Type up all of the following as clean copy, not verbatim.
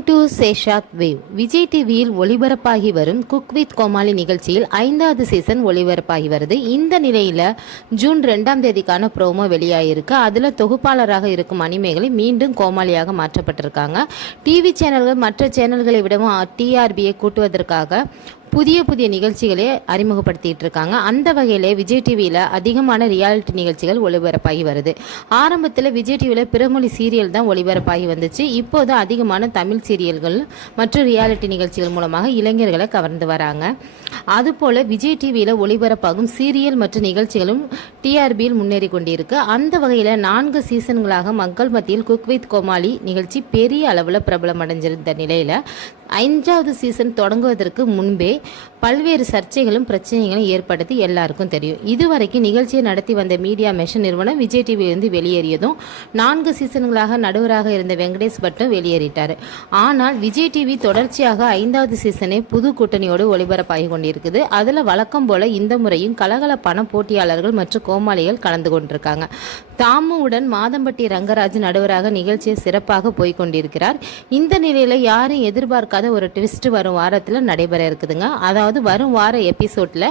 Welcome to சேஷாத் wave. Vijay டிவியில் ஒளிபரப்பாகி வரும் குக் வித் கோமாளி நிகழ்ச்சியில் 5வது சீசன் ஒளிபரப்பாகி வருது. இந்த நிலையில் ஜூன் 2ஆம் தேதிக்கான ப்ரோமோ வெளியாகிருக்கு. அதில் தொகுப்பாளராக இருக்கும் மணிமேகலை மீண்டும் கோமாளியாக மாற்றப்பட்டிருக்காங்க. டிவி சேனல்கள் மற்ற சேனல்களை விடவும் டிஆர்பியை கூட்டுவதற்காக புதிய நிகழ்ச்சிகளை அறிமுகப்படுத்திட்டு இருக்காங்க. அந்த வகையில் விஜய் டிவியில் அதிகமான ரியாலிட்டி நிகழ்ச்சிகள் ஒளிபரப்பாகி வருது. ஆரம்பத்தில் விஜய் டிவியில் பிறமொழி சீரியல் தான் ஒளிபரப்பாகி வந்துச்சு. இப்போது அதிகமான தமிழ் சீரியல்கள் மற்றும் ரியாலிட்டி நிகழ்ச்சிகள் மூலமாக இளைஞர்களை கவர்ந்து வராங்க. அதுபோல் விஜய் டிவியில் ஒளிபரப்பாகும் சீரியல் மற்றும் நிகழ்ச்சிகளும் டிஆர்பியில் முன்னேறி கொண்டிருக்கு. அந்த வகையில் 4 சீசன்களாக மக்கள் மத்தியில் குக் வித் கோமாளி நிகழ்ச்சி பெரிய அளவில் பிரபலம் அடைஞ்சிருந்த நிலையில் 5வது சீசன் தொடங்குவதற்கு முன்பே பல்வேறு சர்ச்சைகளும் பிரச்சனைகளும் ஏற்படுத்தி எல்லாருக்கும் தெரியும். இதுவரைக்கும் நிகழ்ச்சியை நடத்தி வந்த மீடியா மெஷன் நிறுவனம் விஜய் டிவியிலிருந்து வெளியேறியதும் 4 சீசன்களாக நடுவராக இருந்த வெங்கடேஷ் பட்டும் வெளியேறிட்டார். ஆனால் விஜய் டிவி தொடர்ச்சியாக 5வது சீசனை புது கூட்டணியோடு ஒளிபரப்பாகி கொண்டிருக்குது. அதில் வழக்கம் போல இந்த முறையும் கலகலப்பான போட்டியாளர்கள் மற்றும் கோமாளிகள் கலந்து கொண்டிருக்காங்க. தாமுவுடன் மாதம்பட்டி ரங்கராஜ் நடுவராக நிகழ்ச்சியை சிறப்பாக போய்கொண்டிருக்கிறார். இந்த நிலையில் யாரும் எதிர்பார்க்காத ஒரு ட்விஸ்ட் வரும் வாரத்தில் நடைபெற இருக்குதுங்க. அதாவது வரும் வார எபிசோட்ல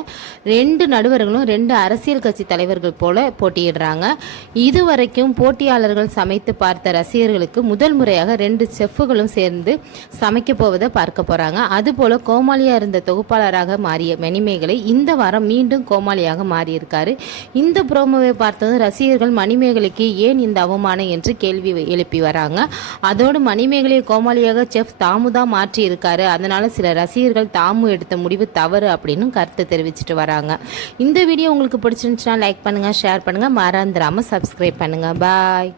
2 நடுவர்களும் 2 அரசியல் கட்சி தலைவர்கள் போல போட்டியிடுறாங்க. இதுவரைக்கும் போட்டியாளர்கள் சமைத்து பார்த்த ரசிகர்களுக்கு முதல் முறையாக 2 செஃப்புகளும் சேர்ந்து சமைக்க போவதை பார்க்க போறாங்க. அதுபோல கோமாளியா இருந்த தொகுப்பாளராக மாறிய மணிமேகலை இந்த வாரம் மீண்டும் கோமாளியாக மாறியிருக்காரு. இந்த ப்ரோமோவை பார்த்ததும் ரசிகர்கள் மணிமேகலைக்கு ஏன் இந்த அவமானம் என்று கேள்வி எழுப்பி வராங்க. அதோடு மணிமேகலை கோமாளியாக செஃப் தாமுதான் மாற்றி இருக்காரு. அதனால சில ரசிகர்கள் தாமு எடுத்த முடிவு தவறு அப்படின்னு கருத்து தெரிவிச்சிட்டு வராங்க. இந்த வீடியோ உங்களுக்கு பிடிச்சிருந்துச்சுன்னா லைக் பண்ணுங்க, ஷேர் பண்ணுங்க, மறந்துடாம சப்ஸ்கிரைப் பண்ணுங்க. பாய்.